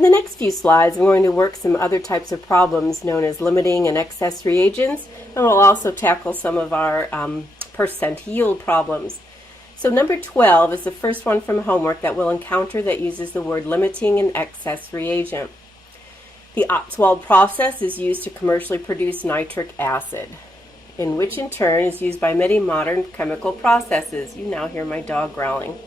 In the next few slides, we're going to work some other types of problems known as limiting and excess reagents, and we'll also tackle some of our percent yield problems. So number 12 is the first one from homework that we'll encounter that uses the word limiting and excess reagent. The Ostwald process is used to commercially produce nitric acid, in which in turn is used by many modern chemical processes. You now hear my dog growling.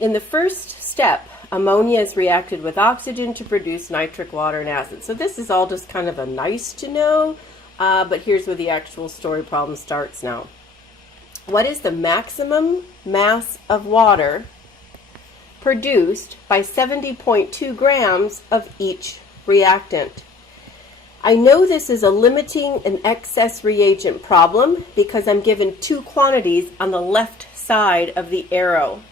In the first step, ammonia is reacted with oxygen to produce nitric, water, and acid. So this is all just kind of a nice to know, but here's where the actual story problem starts now. What is the maximum mass of water produced by 70.2 grams of each reactant? I know this is a limiting and excess reagent problem because I'm given two quantities on the left side of the arrow.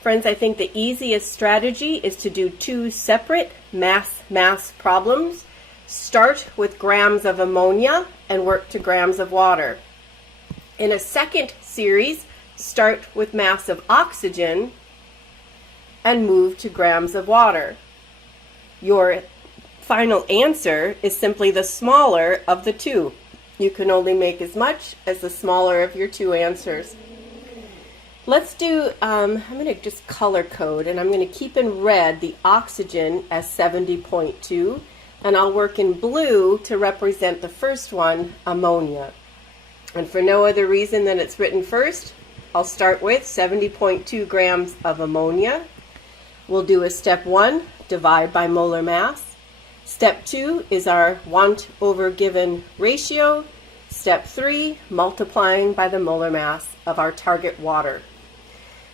Friends, I think the easiest strategy is to do two separate mass problems. Start with grams of ammonia and work to grams of water. In a second series, start with mass of oxygen and move to grams of water. Your final answer is simply the smaller of the two. You can only make as much as the smaller of your two answers. Let's do, I'm going to just color code, and I'm going to keep in red the oxygen as 70.2, and I'll work in blue to represent the first one, ammonia. And for no other reason than it's written first, I'll start with 70.2 grams of ammonia. We'll do a step 1, divide by molar mass. Step 2 is our want over given ratio. Step 3, multiplying by the molar mass of our target water.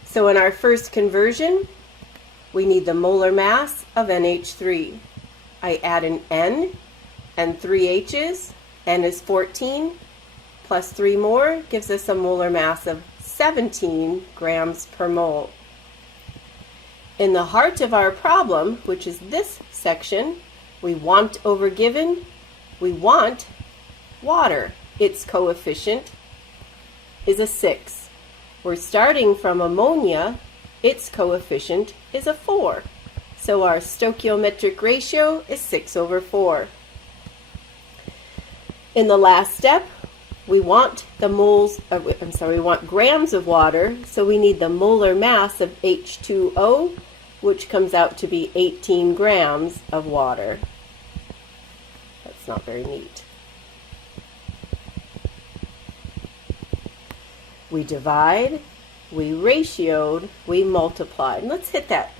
So in our first conversion, we need the molar mass of NH3. I add an N and 3 H's. N is 14. Plus 3 more gives us a molar mass of 17 grams per mole. In the heart of our problem, which is this section, we want over given, we want water. Its coefficient is a 6. We're starting from ammonia, its coefficient is a 4. So our stoichiometric ratio is 6/4. In the last step, we want we want grams of water, so we need the molar mass of H2O, which comes out to be 18 grams of water. That's not very neat. We divide, we ratioed, we multiplied. Let's hit that.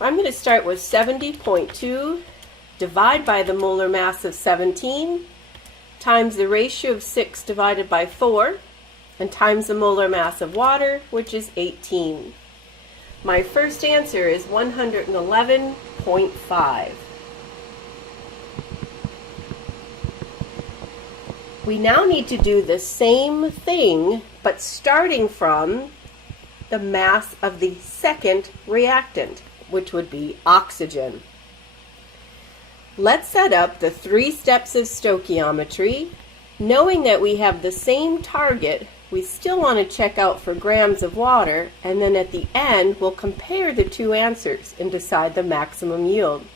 I'm going to start with 70.2, divide by the molar mass of 17, times the ratio of 6 divided by 4, and times the molar mass of water, which is 18. My first answer is 111.5. We now need to do the same thing, but starting from the mass of the second reactant, which would be oxygen. Let's set up the 3 steps of stoichiometry. Knowing that we have the same target, we still want to check out for grams of water, and then at the end we'll compare the two answers and decide the maximum yield.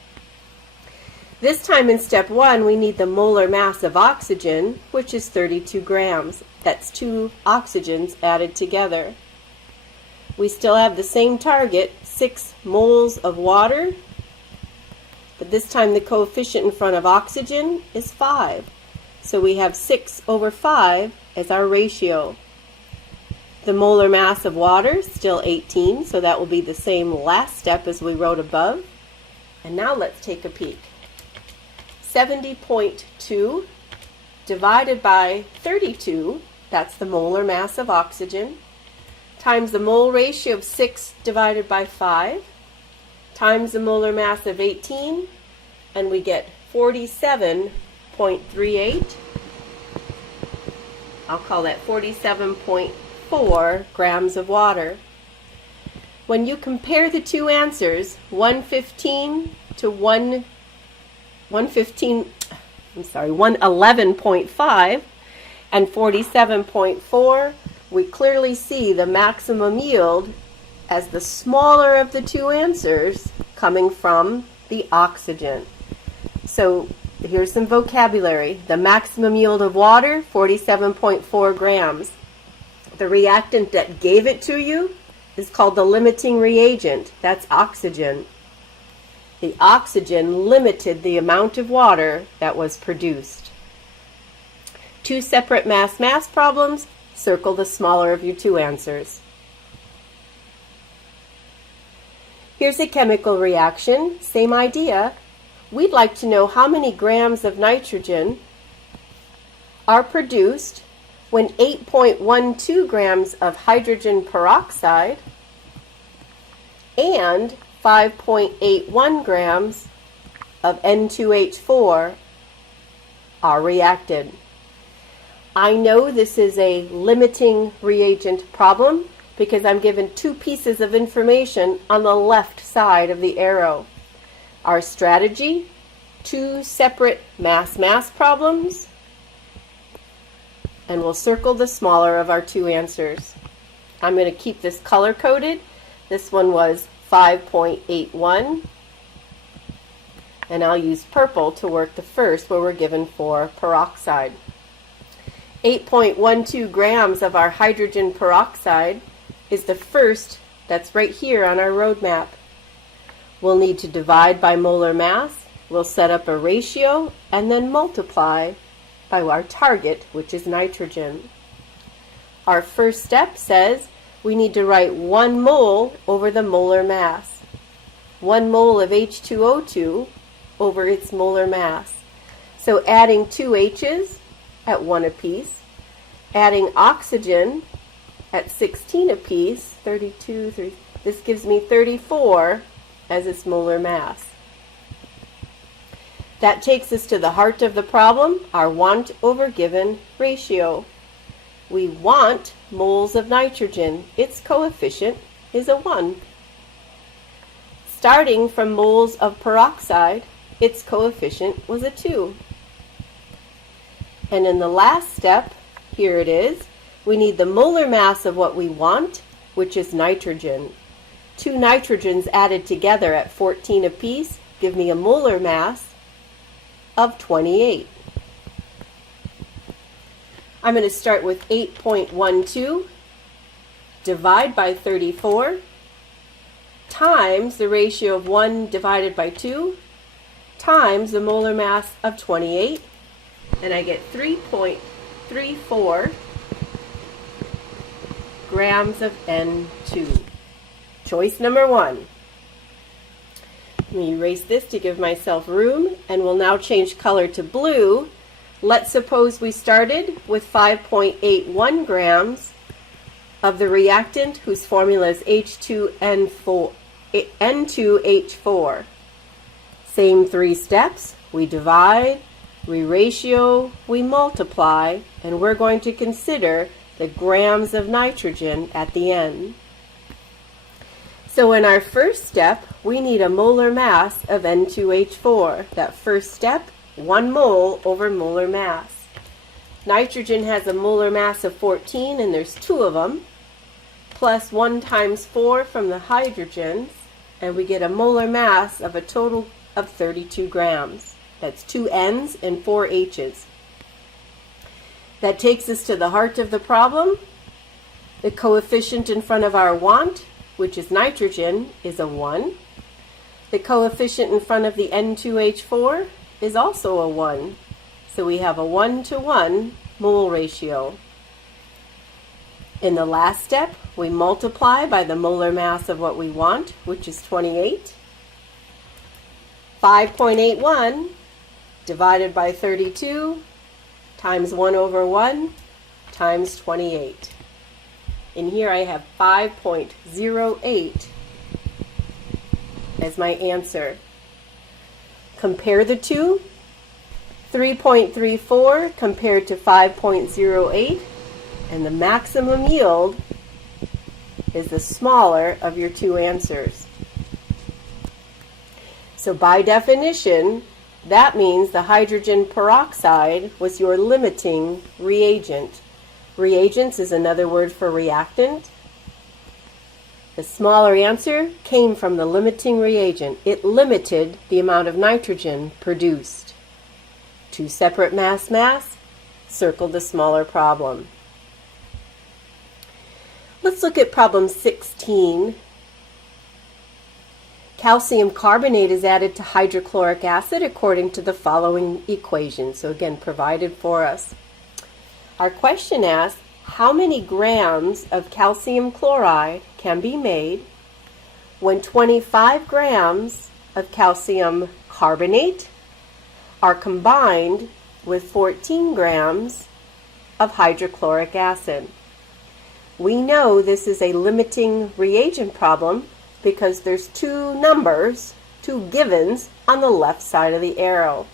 This time in step 1 we need the molar mass of oxygen, which is 32 grams. That's 2 oxygens added together. We still have the same target, 6 moles of water, but this time the coefficient in front of oxygen is 5. So we have 6/5 as our ratio. The molar mass of water is still 18, so that will be the same last step as we wrote above. And now let's take a peek. 70.2 divided by 32, that's the molar mass of oxygen, times the mole ratio of 6 divided by 5, times the molar mass of 18, and we get 47.38. I'll call that 47.4 grams of water. When you compare the two answers, 111.5 and 47.4, we clearly see the maximum yield as the smaller of the two answers coming from the oxygen. So here's some vocabulary. The maximum yield of water, 47.4 grams. The reactant that gave it to you is called the limiting reagent. That's oxygen. The oxygen limited the amount of water that was produced. Two separate mass-mass problems. Circle the smaller of your two answers. Here's a chemical reaction. Same idea. We'd like to know how many grams of nitrogen are produced when 8.12 grams of hydrogen peroxide and 5.81 grams of N2H4 are reacted. I know this is a limiting reagent problem because I'm given two pieces of information on the left side of the arrow. Our strategy, two separate mass-mass problems, and we'll circle the smaller of our two answers. I'm going to keep this color-coded. This one was 5.81, and I'll use purple to work the first where we're given for peroxide. 8.12 grams of our hydrogen peroxide is the first that's right here on our roadmap. We'll need to divide by molar mass. We'll set up a ratio and then multiply by our target, which is nitrogen. Our first step says we need to write 1 mole over the molar mass. 1 mole of H2O2 over its molar mass. So adding 2 H's at 1 apiece, adding oxygen at 16 apiece, 32, this gives me 34 as its molar mass. That takes us to the heart of the problem, our want over given ratio. We want moles of nitrogen. Its coefficient is a 1. Starting from moles of peroxide, its coefficient was a 2. And in the last step, here it is, we need the molar mass of what we want, which is nitrogen. 2 nitrogens added together at 14 apiece give me a molar mass of 28. I'm going to start with 8.12, divide by 34, times the ratio of 1 divided by 2, times the molar mass of 28, and I get 3.34 grams of N2. Choice number 1. Let me erase this to give myself room, and we'll now change color to blue. Let's suppose we started with 5.81 grams of the reactant whose formula is N2H4. Same 3 steps. We divide, we ratio, we multiply, and we're going to consider the grams of nitrogen at the end. So in our first step, we need a molar mass of N2H4. That first step, 1 mole over molar mass. Nitrogen has a molar mass of 14, and there's 2 of them, plus 1 times 4 from the hydrogens, and we get a molar mass of a total of 32 grams. That's 2 N's and 4 H's. That takes us to the heart of the problem. The coefficient in front of our want, which is nitrogen, is a 1. The coefficient in front of the N2H4 is also a 1. So we have a 1-to-1 mole ratio. In the last step, we multiply by the molar mass of what we want, which is 28. 5.81 divided by 32 times 1 over 1 times 28. And here I have 5.08 as my answer. Compare the two. 3.34 compared to 5.08, and the maximum yield is the smaller of your two answers. So by definition, that means the hydrogen peroxide was your limiting reagent. Reagents is another word for reactant. The smaller answer came from the limiting reagent. It limited the amount of nitrogen produced. Two separate mass, circle the smaller problem. Let's look at problem 16. Calcium carbonate is added to hydrochloric acid according to the following equation. So again, provided for us. Our question asks, how many grams of calcium chloride can be made when 25 grams of calcium carbonate are combined with 14 grams of hydrochloric acid? We know this is a limiting reagent problem because there's two numbers, two givens, on the left side of the arrow.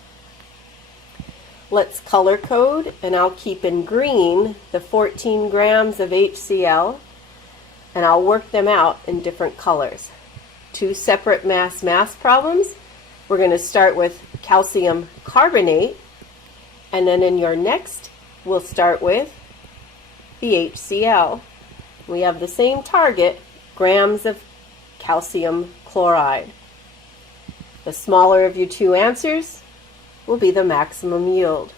Let's color code, and I'll keep in green the 14 grams of HCl, and I'll work them out in different colors. Two separate mass problems. We're going to start with calcium carbonate, and then in your next, we'll start with the HCl. We have the same target, grams of calcium chloride. The smaller of your two answers will be the maximum yield.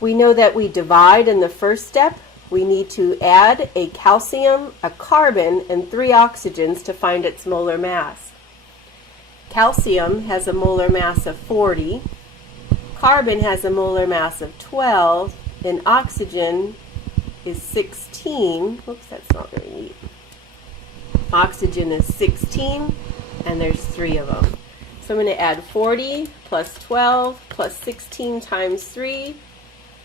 We know that we divide in the first step. We need to add a calcium, a carbon, and 3 oxygens to find its molar mass. Calcium has a molar mass of 40, carbon has a molar mass of 12, and oxygen is 16. Whoops, that's not very neat. Oxygen is 16, and there's 3 of them. So I'm going to add 40 plus 12 plus 16 times 3,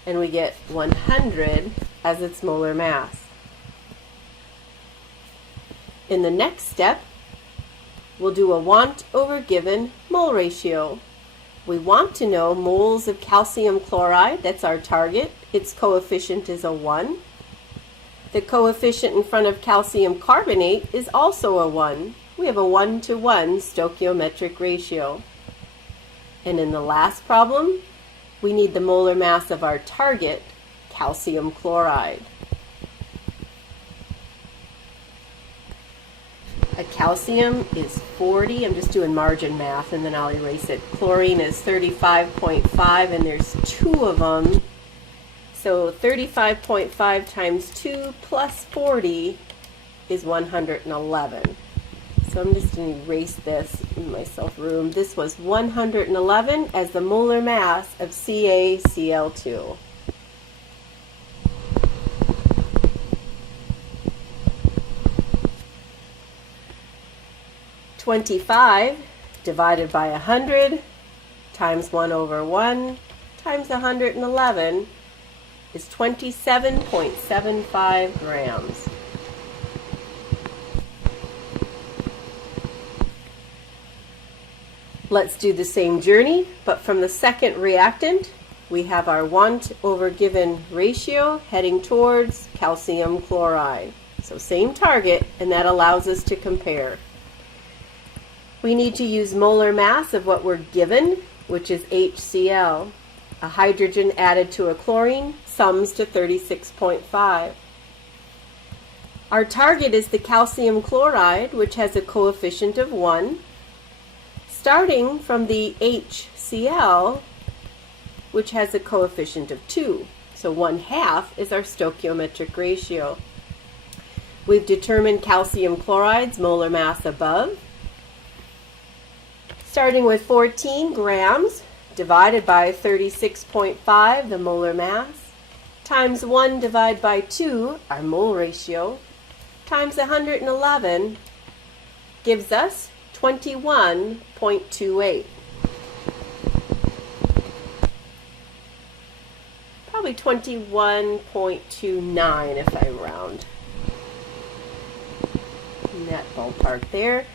and we get 100 as its molar mass. In the next step, we'll do a want over given mole ratio. We want to know moles of calcium chloride, that's our target. Its coefficient is a 1. The coefficient in front of calcium carbonate is also a 1. We have a 1-to-1 stoichiometric ratio. And in the last problem, we need the molar mass of our target, calcium chloride. A calcium is 40. I'm just doing margin math and then I'll erase it. Chlorine is 35.5 and there's 2 of them. So 35.5 times 2 plus 40 is 111. So I'm just going to erase this in my self-room. This was 111 as the molar mass of CaCl2. $25 divided by 100 times 1 over 1 times 111 is 27.75 grams. Let's do the same journey, but from the second reactant, we have our want over given ratio heading towards calcium chloride. So same target, and that allows us to compare. We need to use molar mass of what we're given, which is HCl. A hydrogen added to a chlorine sums to 36.5. Our target is the calcium chloride, which has a coefficient of 1. Starting from the HCl, which has a coefficient of 2. So 1/2 is our stoichiometric ratio. We've determined calcium chloride's molar mass above. Starting with 14 grams divided by 36.5, the molar mass, times 1 divided by 2, our mole ratio, times 111 gives us 21.28. Probably 21.29 if I round. In that ballpark there.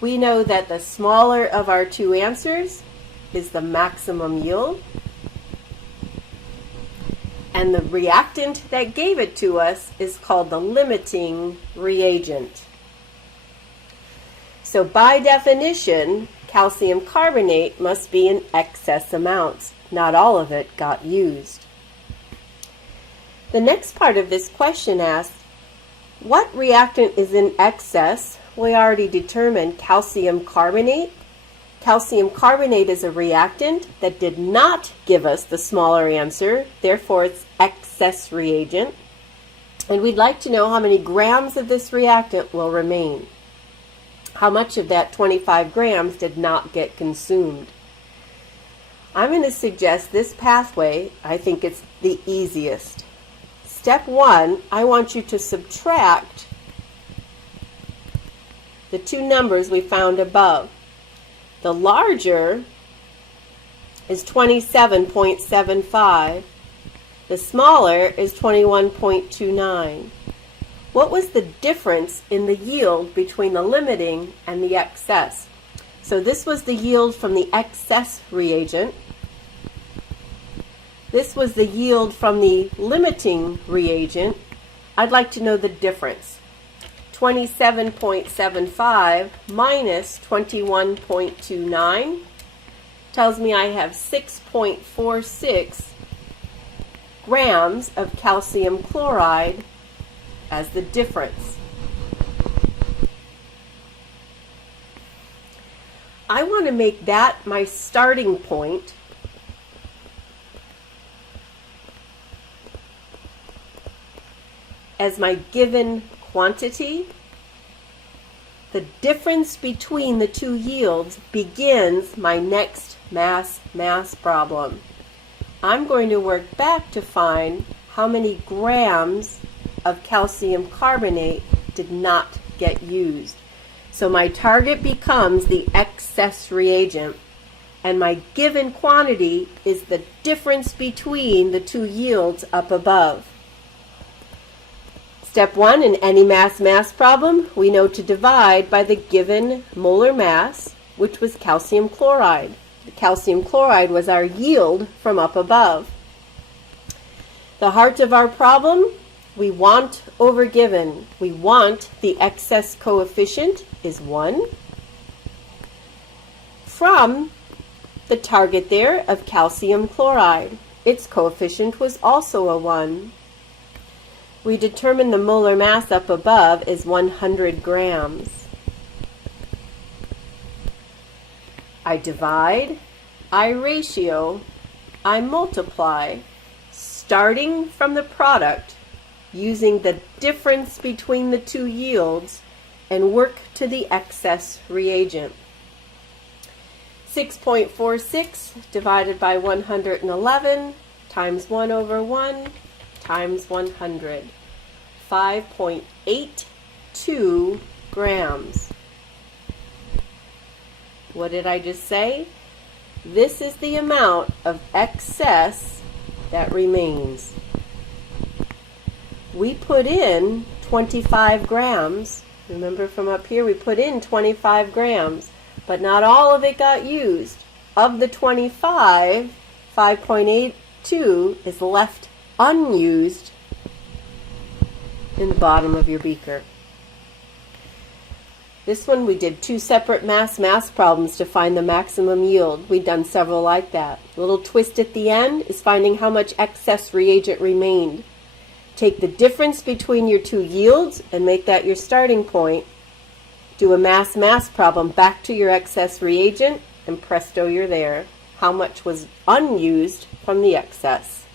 We know that the smaller of our two answers is the maximum yield. And the reactant that gave it to us is called the limiting reagent. So by definition, calcium carbonate must be in excess amounts. Not all of it got used. The next part of this question asks, What reactant is in excess? We already determined calcium carbonate. Calcium carbonate is a reactant that did not give us the smaller answer, therefore it's excess reagent. And we'd like to know how many grams of this reactant will remain. How much of that 25 grams did not get consumed? I'm going to suggest this pathway. I think it's the easiest. Step 1, I want you to subtract the two numbers we found above. The larger is 27.75. The smaller is 21.29. What was the difference in the yield between the limiting and the excess? So this was the yield from the excess reagent. This was the yield from the limiting reagent. I'd like to know the difference. 27.75 minus 21.29 tells me I have 6.46 grams of calcium chloride as the difference. I want to make that my starting point as my given quantity. The difference between the two yields begins my next mass problem. I'm going to work back to find how many grams of calcium carbonate did not get used. So my target becomes the excess reagent, and my given quantity is the difference between the two yields up above. Step 1, in any mass problem, we know to divide by the given molar mass, which was calcium chloride. The calcium chloride was our yield from up above. The heart of our problem, we want over given. We want the excess coefficient is 1 from the target there of calcium chloride. Its coefficient was also a 1. We determine the molar mass up above is 100 grams. I divide, I ratio, I multiply, starting from the product, using the difference between the two yields, and work to the excess reagent. 6.46 divided by 111 times 1 over 1 times 100. 5.82 grams. What did I just say? This is the amount of excess that remains. We put in 25 grams. Remember from up here we put in 25 grams, but not all of it got used. Of the 25, 5.82 is left unused in the bottom of your beaker. This one we did two separate mass problems to find the maximum yield. We've done several like that. A little twist at the end is finding how much excess reagent remained. Take the difference between your two yields and make that your starting point. Do a mass problem back to your excess reagent, and presto, you're there. How much was unused from the excess?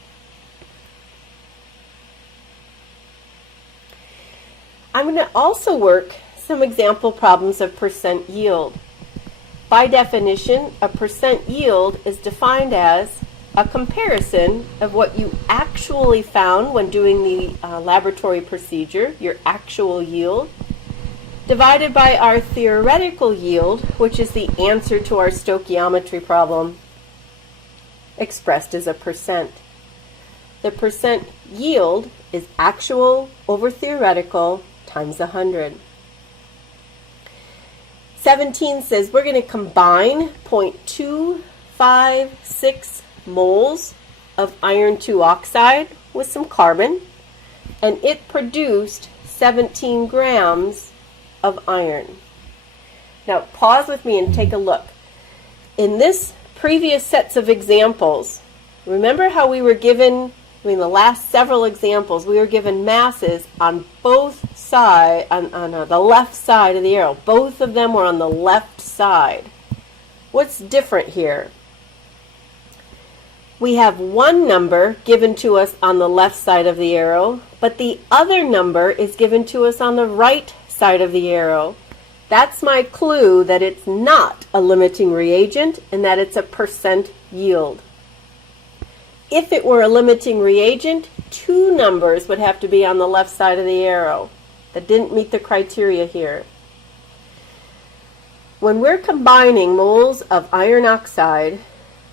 I'm going to also work some example problems of percent yield. By definition, a percent yield is defined as a comparison of what you actually found when doing the laboratory procedure, your actual yield, divided by our theoretical yield, which is the answer to our stoichiometry problem, expressed as a percent. The percent yield is actual over theoretical times 100. 17 says we're going to combine 0.256 moles of iron 2 oxide with some carbon, and it produced 17 grams of iron. Now pause with me and take a look. In this previous sets of examples, remember how we were given I mean, the last several examples, we were given masses on both sides, on the left side of the arrow. Both of them were on the left side. What's different here? We have one number given to us on the left side of the arrow, but the other number is given to us on the right side of the arrow. That's my clue that it's not a limiting reagent and that it's a percent yield. If it were a limiting reagent, two numbers would have to be on the left side of the arrow. That didn't meet the criteria here. When we're combining moles of iron oxide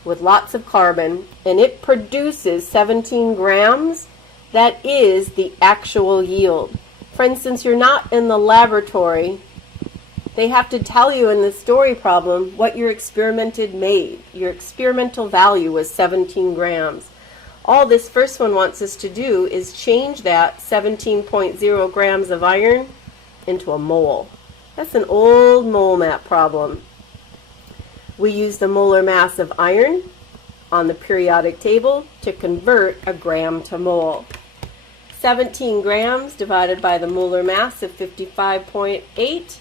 with lots of carbon and it produces 17 grams, that is the actual yield. For instance, you're not in the laboratory. They have to tell you in the story problem what your experimented made. Your experimental value was 17 grams. All this first one wants us to do is change that 17.0 grams of iron into a mole. That's an old mole map problem. We use the molar mass of iron on the periodic table to convert a gram to mole. 17 grams divided by the molar mass of 55.8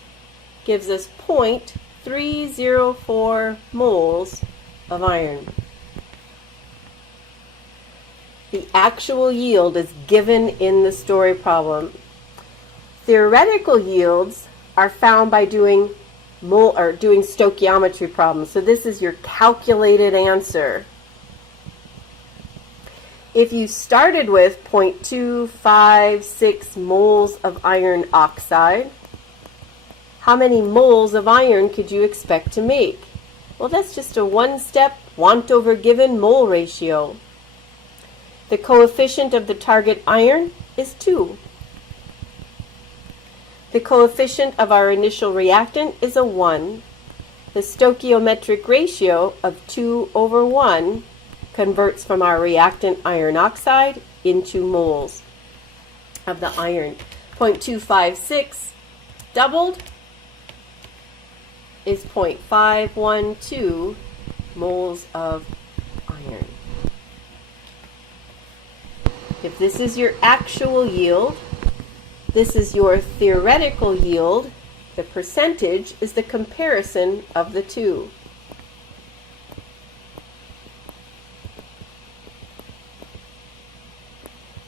gives us 0.304 moles of iron. The actual yield is given in the story problem. Theoretical yields are found by doing stoichiometry problems. So this is your calculated answer. If you started with 0.256 moles of iron oxide, how many moles of iron could you expect to make? Well, that's just a one-step want over given mole ratio. The coefficient of the target iron is 2. The coefficient of our initial reactant is a 1. The stoichiometric ratio of 2/1 converts from our reactant iron oxide into moles of the iron. 0.256 doubled is 0.512 moles of iron. If this is your actual yield, this is your theoretical yield, the percentage is the comparison of the two.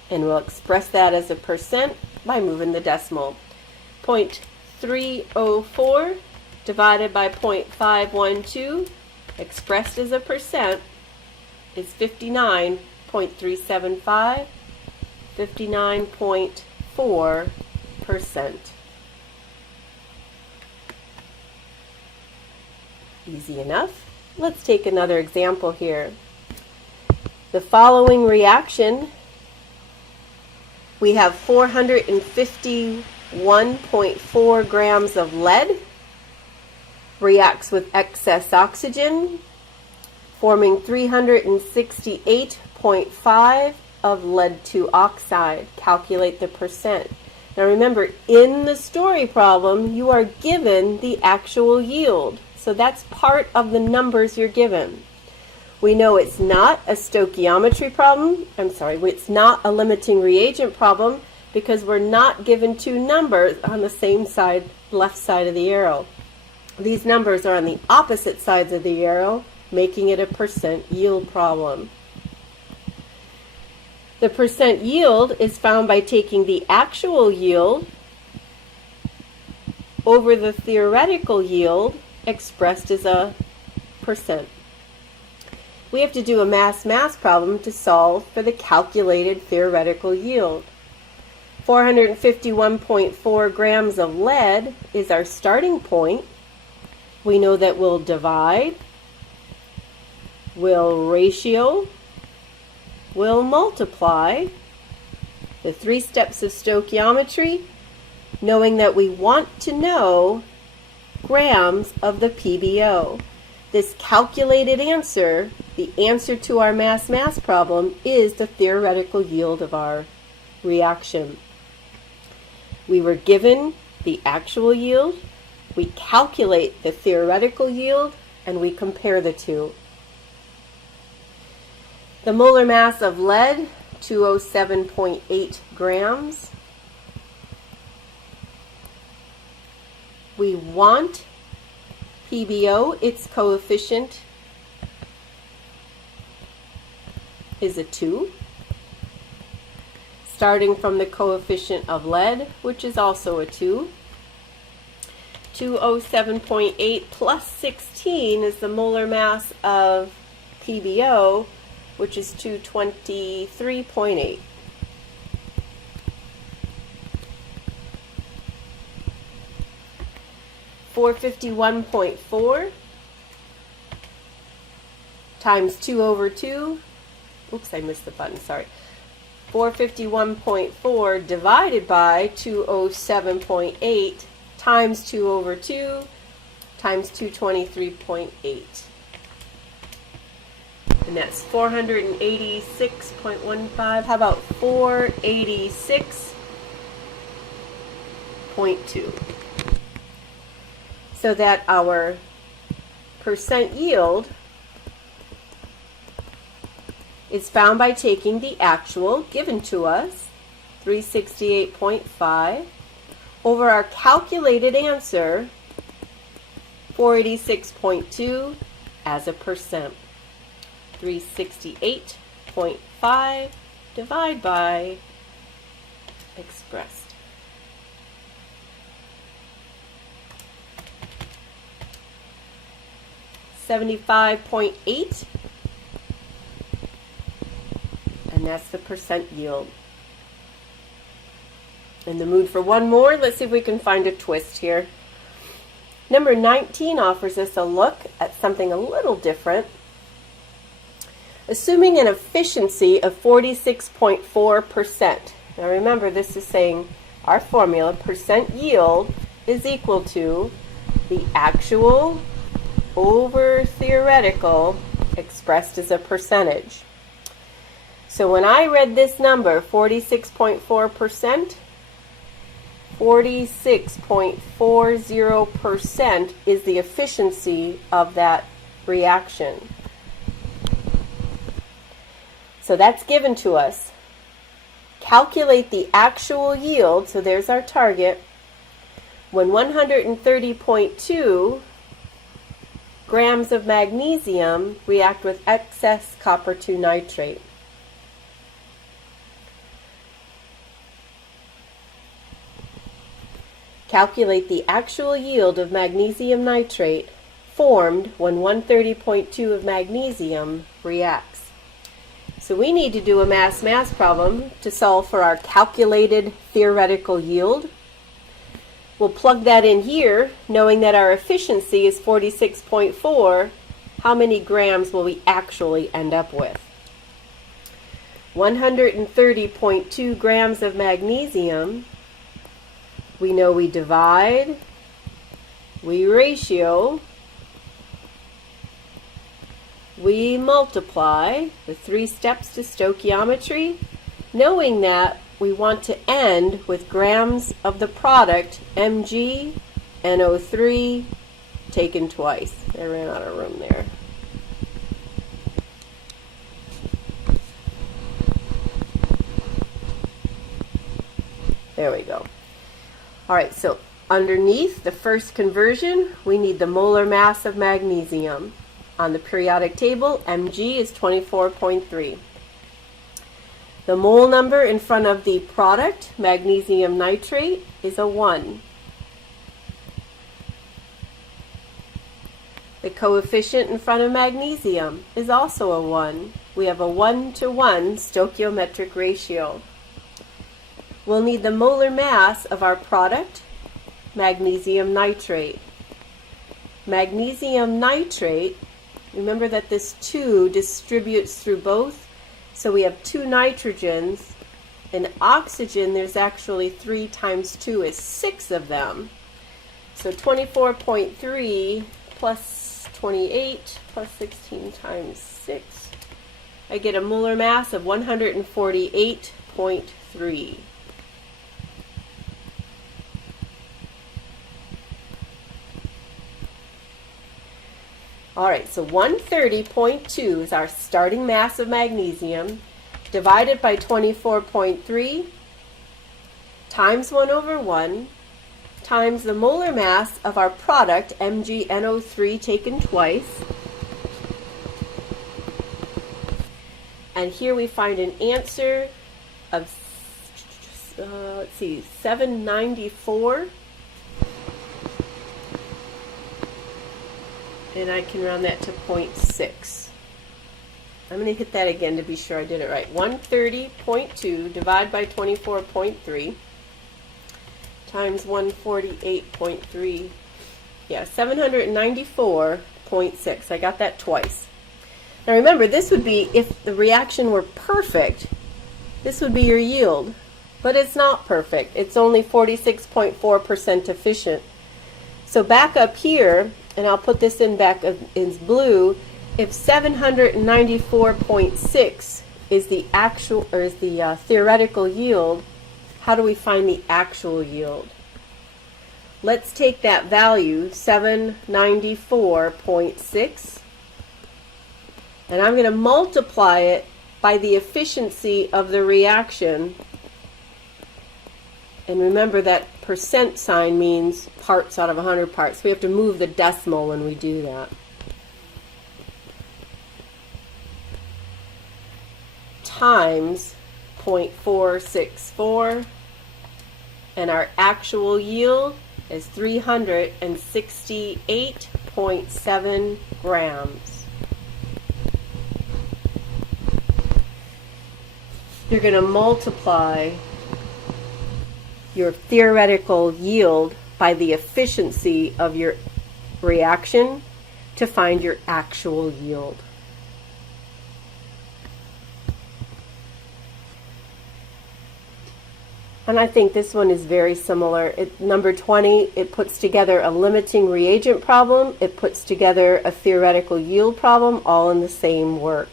And we'll express that as a percent by moving the decimal. 0.304 divided by 0.512, expressed as a percent, is 59.375, 59.4%. Easy enough. Let's take another example here. The following reaction, we have 451.4 grams of lead, reacts with excess oxygen, forming 368.5 of lead-2 oxide. Calculate the percent. Now remember, in the story problem, you are given the actual yield. So that's part of the numbers you're given. We know it's not a stoichiometry problem. It's not a limiting reagent problem because we're not given two numbers on the same side, left side of the arrow. These numbers are on the opposite sides of the arrow, making it a percent yield problem. The percent yield is found by taking the actual yield over the theoretical yield expressed as a percent. We have to do a mass-mass problem to solve for the calculated theoretical yield. 451.4 grams of lead is our starting point. We know that we'll divide, we'll ratio, we'll multiply. The 3 steps of stoichiometry, knowing that we want to know grams of the PBO. This calculated answer, the answer to our mass-mass problem, is the theoretical yield of our reaction. We were given the actual yield, we calculate the theoretical yield, and we compare the two. The molar mass of lead, 207.8 grams. We want PbO, its coefficient is a 2, starting from the coefficient of lead, which is also a 2. 207.8 plus 16 is the molar mass of PbO, which is 223.8. .4 times 2 over 2. Oops, I missed the button, sorry. 451.4 divided by 207.8 times 2 over 2 times 223.8. And that's 486.15. How about 486.2? So that our percent yield is found by taking the actual given to us, 368.5, over our calculated answer, 486.2, as a percent. 368.5 divided by expressed. 75.8, and that's the percent yield. In the mood for one more, let's see if we can find a twist here. Number 19 offers us a look at something a little different. Assuming an efficiency of 46.4%. Now remember, this is saying our formula, percent yield, is equal to the actual over theoretical expressed as a percentage. So when I read this number, 46.4%, 46.40% is the efficiency of that reaction. So that's given to us. Calculate the actual yield, so there's our target, when 130.2 grams of magnesium react with excess copper-2 nitrate. Calculate the actual yield of magnesium nitrate formed when 130.2 of magnesium reacts. So we need to do a mass-mass problem to solve for our calculated theoretical yield. We'll plug that in here, knowing that our efficiency is 46.4. How many grams will we actually end up with? 130.2 grams of magnesium. We know we divide, we ratio, we multiply, the 3 steps to stoichiometry, knowing that we want to end with grams of the product Mg, NO3, taken twice. I ran out of room there. There we go. All right, so underneath the first conversion, we need the molar mass of magnesium. On the periodic table, Mg is 24.3. The mole number in front of the product, magnesium nitrate, is a 1. The coefficient in front of magnesium is also a 1. We have a 1-to-1 stoichiometric ratio. We'll need the molar mass of our product, magnesium nitrate. Magnesium nitrate, remember that this 2 distributes through both, so we have 2 nitrogens. In oxygen, there's actually 3 times 2 is 6 of them. So 24.3 plus 28 plus 16 times 6. I get a molar mass of 148.3. All right, so 130.2 is our starting mass of magnesium. divided by 24.3 times 1/1 times the molar mass of our product, MgNO3, taken twice. And here we find an answer of, 794. And I can round that to 0.6. I'm going to hit that again to be sure I did it right. 130.2 divided by 24.3 times 148.3. Yeah, 794.6. I got that twice. Now remember, this would be, if the reaction were perfect, this would be your yield. But it's not perfect. It's only 46.4% efficient. So back up here, and I'll put this in back in blue, if 794.6 is the actual, or is the theoretical yield, how do we find the actual yield? Let's take that value, 794.6, and I'm going to multiply it by the efficiency of the reaction. And remember that percent sign means parts out of 100 parts. We have to move the decimal when we do that. Times 0.464, and our actual yield is 368.7 grams. You're going to multiply your theoretical yield by the efficiency of your reaction to find your actual yield. And I think this one is very similar. Number 20, it puts together a limiting reagent problem. It puts together a theoretical yield problem, all in the same work.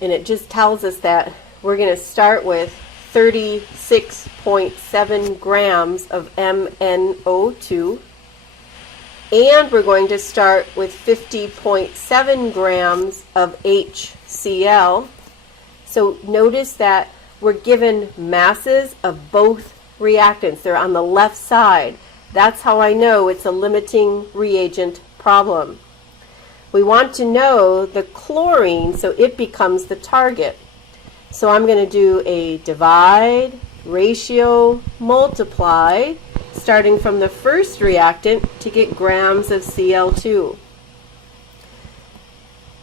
And it just tells us that we're going to start with 36.7 grams of MnO2, and we're going to start with 50.7 grams of HCl. So notice that we're given masses of both reactants. They're on the left side. That's how I know it's a limiting reagent problem. We want to know the chlorine, so it becomes the target. So I'm going to do a divide, ratio, multiply, starting from the first reactant to get grams of Cl2.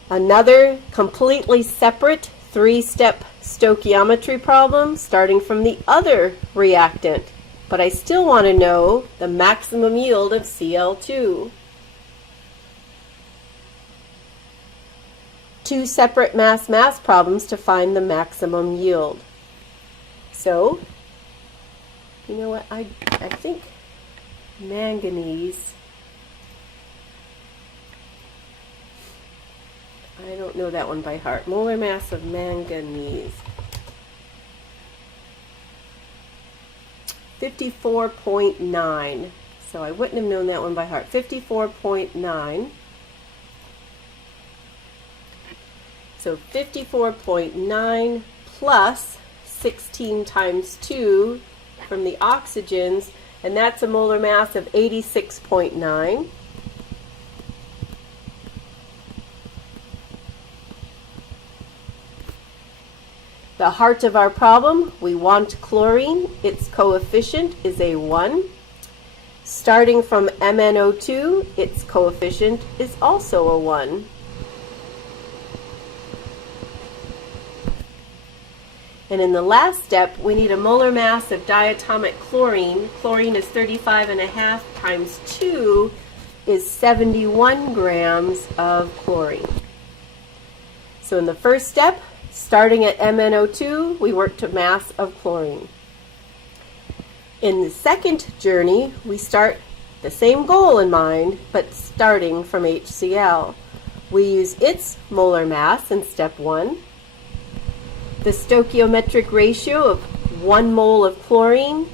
Another completely separate three-step stoichiometry problem starting from the other reactant, but I still want to know the maximum yield of Cl2. Two separate mass-mass problems to find the maximum yield. So, you know what, I think manganese, I don't know that one by heart. Molar mass of manganese. 54.9. So I wouldn't have known that one by heart. 54.9. So 54.9 plus 16 times 2 from the oxygens, and that's a molar mass of 86.9. The heart of our problem, we want chlorine. Its coefficient is a 1. Starting from MnO2, its coefficient is also a 1. And in the last step, we need a molar mass of diatomic chlorine. Chlorine is 35.5 times 2 is 71 grams of chlorine. So in the first step, starting at MnO2, we work to mass of chlorine. In the second journey, we start the same goal in mind, but starting from HCl. We use its molar mass in step 1. The stoichiometric ratio of 1 mole of chlorine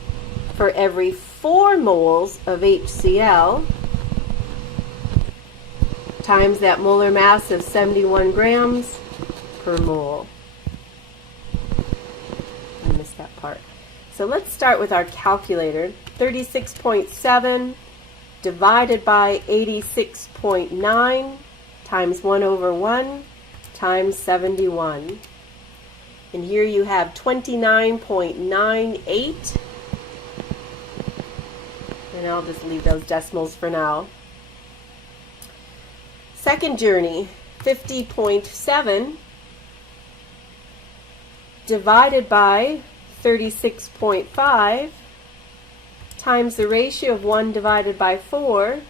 for every 4 moles of HCl times that molar mass of 71 grams per mole. So let's start with our calculator. 36.7 divided by 86.9 times 1 over 1 times 71. And here you have 29.98. And I'll just leave those decimals for now. Second journey, 50.7 divided by 36.5 times the ratio of 1 divided by 4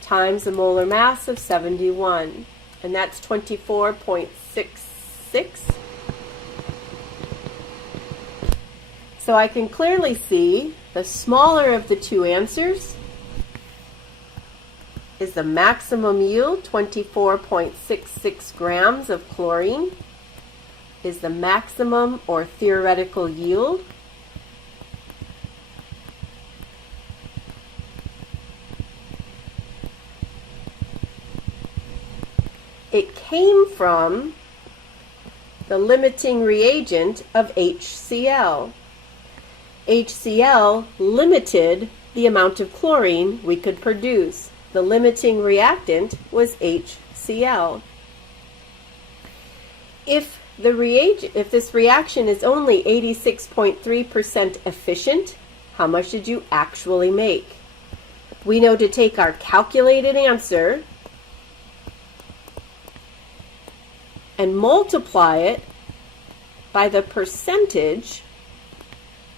times the molar mass of 71. And that's 24.66. So I can clearly see the smaller of the two answers is the maximum yield, 24.66 grams of chlorine, is the maximum or theoretical yield. It came from the limiting reagent of HCl. HCl limited the amount of chlorine we could produce. The limiting reactant was HCl. If this reaction is only 86.3% efficient, how much did you actually make? We know to take our calculated answer and multiply it by the percentage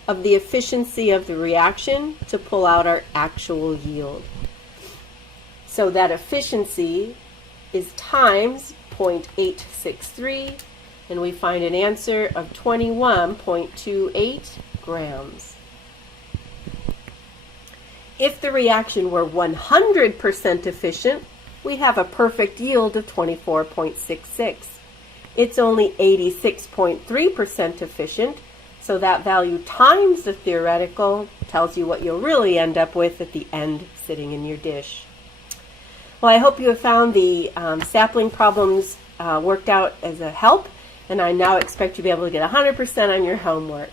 of the efficiency of the reaction to pull out our actual yield. So that efficiency is times 0.863, and we find an answer of 21.28 grams. If the reaction were 100% efficient, we have a perfect yield of 24.66. It's only 86.3% efficient, so that value times the theoretical tells you what you'll really end up with at the end sitting in your dish. Well, I hope you have found the sapling problems worked out as a help, and I now expect you to be able to get 100% on your homework.